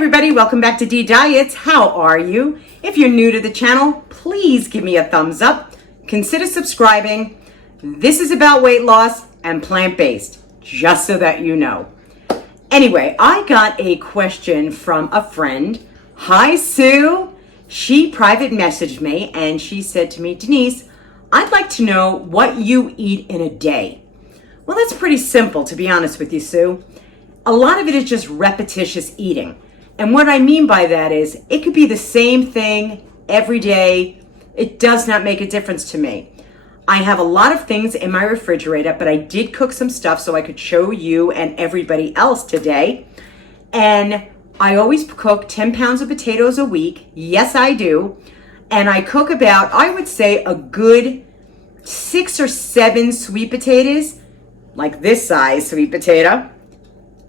everybody, welcome back to deediets. How are you? If you're new to the channel, please give me a thumbs up. Consider subscribing. This is about weight loss and plant-based, just so that you know. Anyway, I got a question from a friend. Hi, Sue. She private messaged me and she said to me, Denise, I'd like to know what you eat in a day. Well, that's pretty simple, to be honest with you, Sue. A lot of it is just repetitious eating. And what I mean by that is it could be the same thing every day. It does not make a difference to me. I have a lot of things in my refrigerator, but I did cook some stuff so I could show you and everybody else today. And I always cook 10 pounds of potatoes a week. Yes, I do. And I cook about, I would say, a good 6 or 7 sweet potatoes, like this size sweet potato,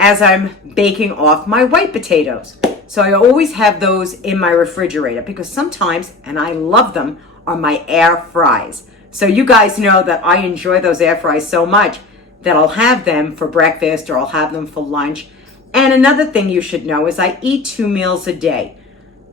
as I'm baking off my white potatoes. So I always have those in my refrigerator because sometimes, and I love them, are my air fries. So you guys know that I enjoy those air fries so much that I'll have them for breakfast or I'll have them for lunch. And another thing you should know is I eat 2 meals a day.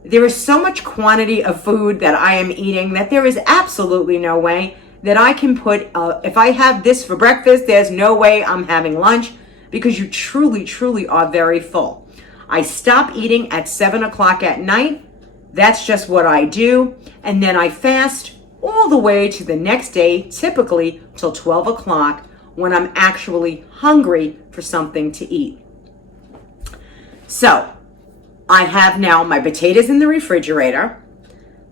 There is so much quantity of food that I am eating that there is absolutely no way that I can put, if I have this for breakfast, there's no way I'm having lunch, because you truly are very full. I stop eating at 7 o'clock at night. That's just what I do. And then I fast all the way to the next day, typically till 12 o'clock, when I'm actually hungry for something to eat. So I have now my potatoes in the refrigerator.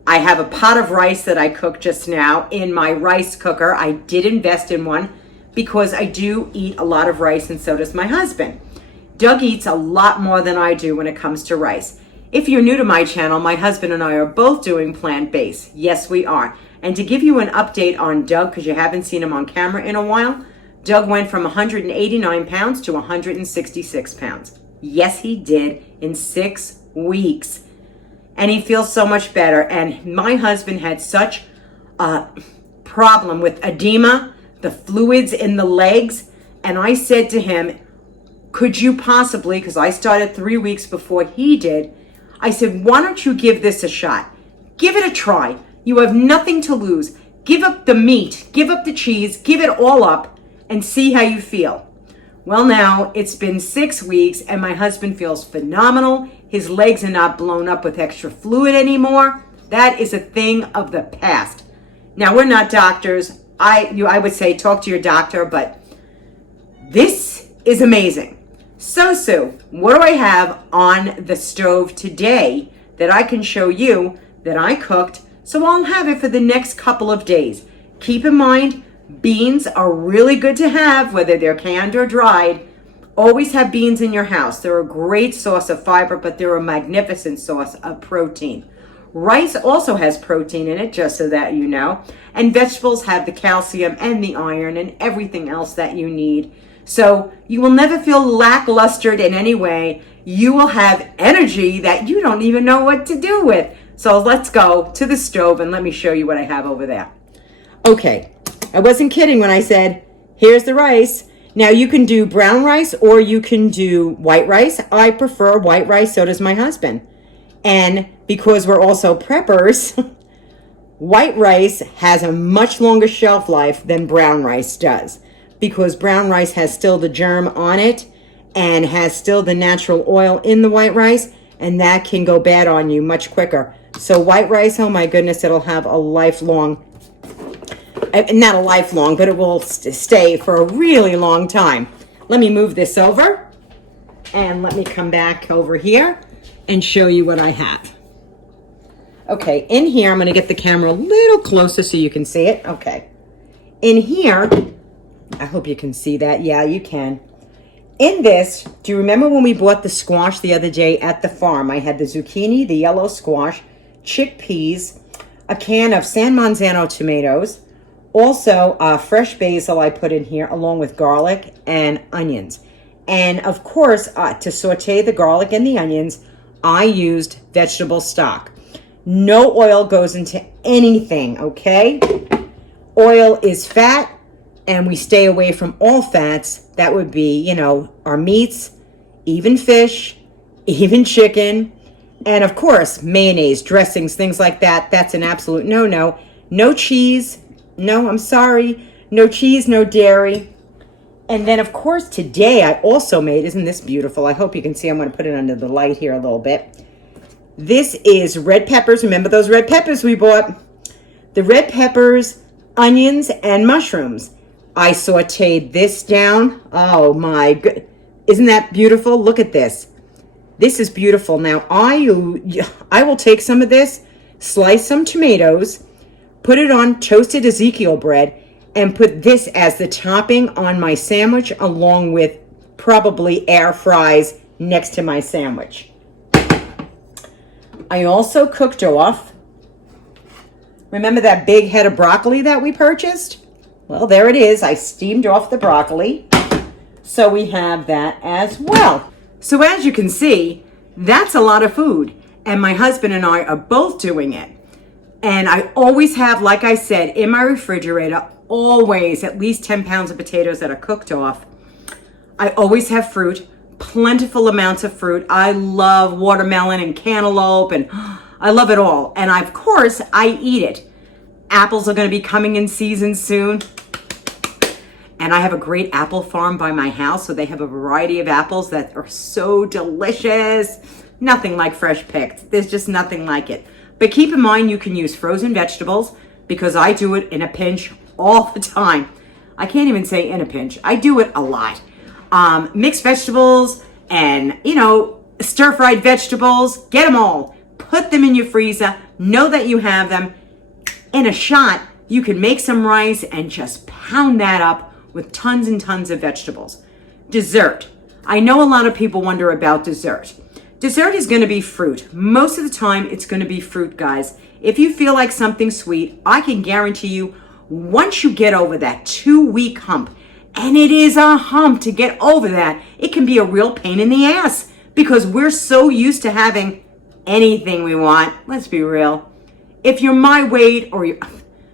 I have a pot of rice that I cooked just now in my rice cooker. I did invest in one because I do eat a lot of rice, and so does my husband. Doug eats a lot more than I do when it comes to rice. If you're new to my channel, my husband and I are both doing plant-based. Yes, we are. And to give you an update on Doug, because you haven't seen him on camera in a while, Doug went from 189 pounds to 166 pounds. Yes, he did, in 6 weeks. And he feels so much better. And my husband had such a problem with edema, the fluids in the legs. And I said to him, could you possibly, because I started 3 weeks before he did, I said, why don't you give this a shot? Give it a try. You have nothing to lose. Give up the meat, give up the cheese, give it all up and see how you feel. Well, now it's been 6 weeks and my husband feels phenomenal. His legs are not blown up with extra fluid anymore. That is a thing of the past. Now, we're not doctors. I would say talk to your doctor, but this is amazing. So, Sue, what do I have on the stove today that I can show you that I cooked, so I'll have it for the next couple of days? Keep in mind, beans are really good to have, whether they're canned or dried. Always have beans in your house. They're a great source of fiber, but they're a magnificent source of protein. Rice also has protein in it, just so that you know. And vegetables have the calcium and the iron and everything else that you need. So you will never feel lacklustered in any way. You will have energy that you don't even know what to do with. So let's go to the stove and let me show you what I have over there. Okay, I wasn't kidding when I said, here's the rice. Now you can do brown rice or you can do white rice. I prefer white rice, so does my husband. And because we're also preppers, white rice has a much longer shelf life than brown rice does, because brown rice has still the germ on it and has still the natural oil in the white rice, and that can go bad on you much quicker. So white rice, oh my goodness, it'll have a lifelong, not a lifelong, but it will stay for a really long time. Let me move this over and let me come back over here and show you what I have. Okay, in here, I'm going to get the camera a little closer so you can see it. Okay. In here, I hope you can see that. Yeah, you can. In this, do you remember when we bought the squash the other day at the farm? I had the zucchini, the yellow squash, chickpeas, a can of San Marzano tomatoes, also fresh basil I put in here, along with garlic and onions. And of course, to saute the garlic and the onions, I used vegetable stock. No oil goes into anything, okay? Oil is fat, and we stay away from all fats. That would be, you know, our meats, even fish, even chicken, and of course, mayonnaise, dressings, things like that. That's an absolute no-no. No cheese. No, I'm sorry. No cheese, no dairy. And then, of course, today I also made, isn't this beautiful? I hope you can see. I'm going to put it under the light here a little bit. This is red peppers. Remember those red peppers we bought? The red peppers, onions, and mushrooms. I sauteed this down. Oh my good. Isn't that beautiful? Look at this. This is beautiful. Now, I will take some of this, slice some tomatoes, put it on toasted Ezekiel bread, and put this as the topping on my sandwich, along with probably air fries next to my sandwich. I also cooked off, remember that big head of broccoli that we purchased? Well, there it is. I steamed off the broccoli. So we have that as well. So as you can see, that's a lot of food. And my husband and I are both doing it. And I always have, like I said, in my refrigerator, always at least 10 pounds of potatoes that are cooked off. I always have fruit, plentiful amounts of fruit. I love watermelon and cantaloupe, and I love it all. And of course, I eat it. Apples are going to be coming in season soon. And I have a great apple farm by my house, so they have a variety of apples that are so delicious. Nothing like fresh picked. There's just nothing like it. But keep in mind, you can use frozen vegetables, because I do it in a pinch all the time. I can't even say in a pinch. I do it a lot. Mixed vegetables and, stir-fried vegetables. Get them all. Put them in your freezer. Know that you have them. In a shot, you can make some rice and just pound that up with tons and tons of vegetables. Dessert. I know a lot of people wonder about dessert. Dessert is going to be fruit. Most of the time, it's going to be fruit, guys. If you feel like something sweet, I can guarantee you, once you get over that 2-week hump, and it is a hump to get over that, it can be a real pain in the ass, because we're so used to having anything we want. Let's be real. If you're my weight,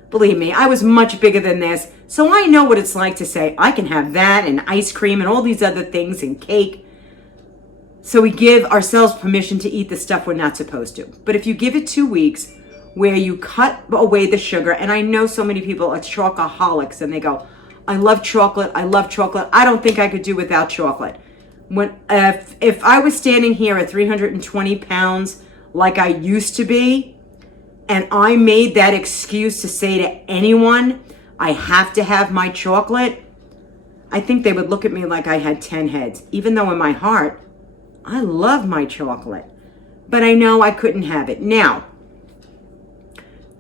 believe me, I was much bigger than this, so I know what it's like to say, I can have that and ice cream and all these other things and cake. So we give ourselves permission to eat the stuff we're not supposed to. But if you give it 2 weeks where you cut away the sugar, and I know so many people are chocoholics and they go, I love chocolate, I love chocolate. I don't think I could do without chocolate. If I was standing here at 320 pounds like I used to be, and I made that excuse to say to anyone, I have to have my chocolate, I think they would look at me like I had 10 heads, even though in my heart, I love my chocolate. But I know I couldn't have it. Now,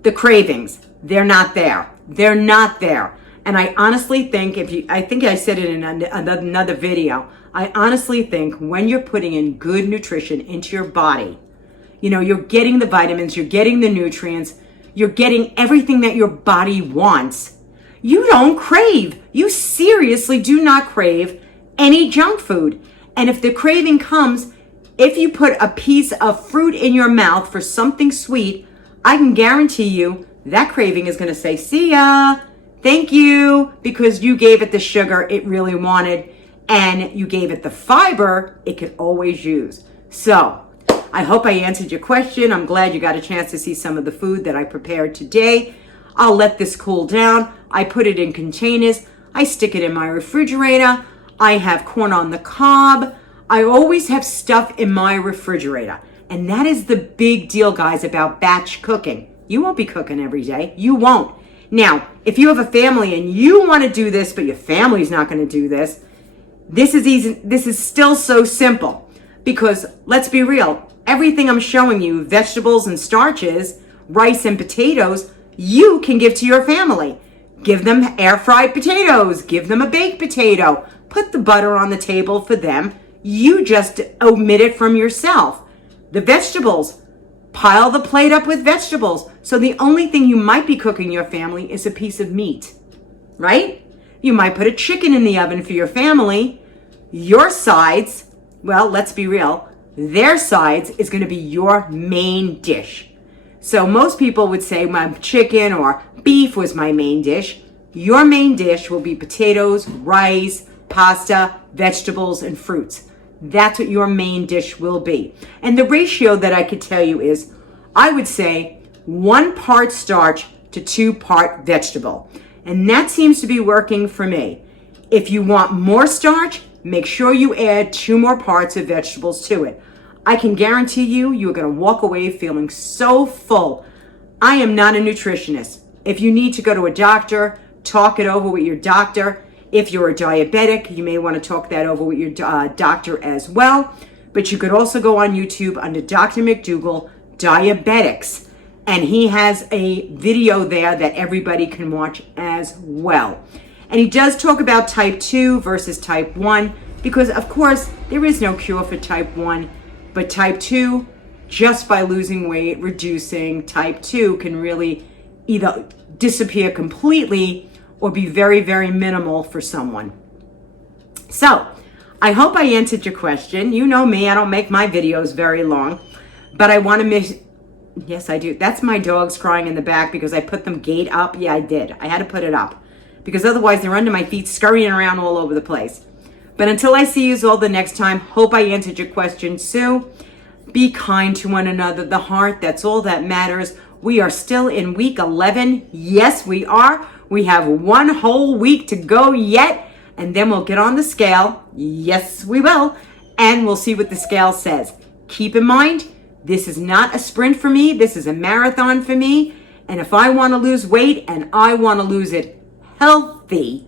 the cravings, they're not there. They're not there. And I honestly think, I think I said it in another video, I honestly think when you're putting in good nutrition into your body, you're getting the vitamins, you're getting the nutrients, you're getting everything that your body wants, you don't crave. You seriously do not crave any junk food. And if the craving comes, if you put a piece of fruit in your mouth for something sweet, I can guarantee you that craving is going to say, see ya, thank you, because you gave it the sugar it really wanted, and you gave it the fiber it could always use. So I hope I answered your question. I'm glad you got a chance to see some of the food that I prepared today. I'll let this cool down. I put it in containers. I stick it in my refrigerator. I have corn on the cob. I always have stuff in my refrigerator. And that is the big deal, guys, about batch cooking. You won't be cooking every day. You won't. Now, if you have a family and you want to do this, but your family's not going to do this, this is easy. This is still so simple, because let's be real. Everything I'm showing you, vegetables and starches, rice and potatoes, you can give to your family. Give them air fried potatoes. Give them a baked potato. Put the butter on the table for them. You just omit it from yourself. The vegetables, pile the plate up with vegetables. So the only thing you might be cooking your family is a piece of meat, right? You might put a chicken in the oven for your family. Your sides, well, let's be real, their sides is going to be your main dish. So most people would say my chicken or beef was my main dish. Your main dish will be potatoes, rice, pasta, vegetables, and fruits. that's what your main dish will be. And the ratio that I could tell you is, I would say 1 part starch to 2 part vegetable. And that seems to be working for me. If you want more starch, make sure you add 2 more parts of vegetables to it. I can guarantee you, you're going to walk away feeling so full. I am not a nutritionist. If you need to go to a doctor, talk it over with your doctor. If you're a diabetic, you may want to talk that over with your doctor as well. But you could also go on YouTube under Dr. McDougall, Diabetics. And he has a video there that everybody can watch as well. And he does talk about type 2 versus type 1 because, of course, there is no cure for type 1. But type 2, just by losing weight, reducing, type 2 can really either disappear completely or be very, very minimal for someone. So, I hope I answered your question. You know me, I don't make my videos very long, but I want to yes, I do. That's my dogs crying in the back because I put them gate up. Yeah, I did. I had to put it up because otherwise they're under my feet scurrying around all over the place. But until I see you all the next time, hope I answered your question, Sue. Be kind to one another. The heart, that's all that matters. We are still in week 11. Yes, we are. We have 1 whole week to go yet, and then we'll get on the scale. Yes, we will. And we'll see what the scale says. Keep in mind, this is not a sprint for me. This is a marathon for me. And if I want to lose weight and I want to lose it healthy,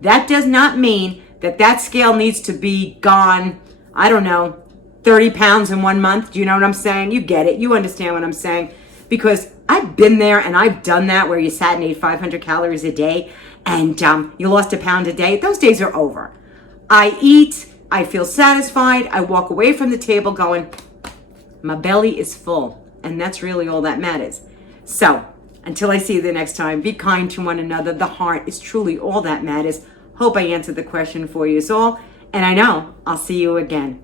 that does not mean that that scale needs to be gone, I don't know, 30 pounds in 1 month. Do you know what I'm saying? You get it. You understand what I'm saying. Because I've been there and I've done that where you sat and ate 500 calories a day and you lost a pound a day. Those days are over. I eat, I feel satisfied, I walk away from the table going, my belly is full. And that's really all that matters. So, until I see you the next time, be kind to one another. The heart is truly all that matters. Hope I answered the question for you all. And I know I'll see you again.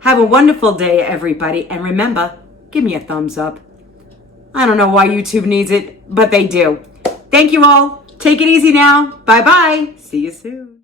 Have a wonderful day, everybody. And remember, give me a thumbs up. I don't know why YouTube needs it, but they do. Thank you all. Take it easy now. Bye-bye. See you soon.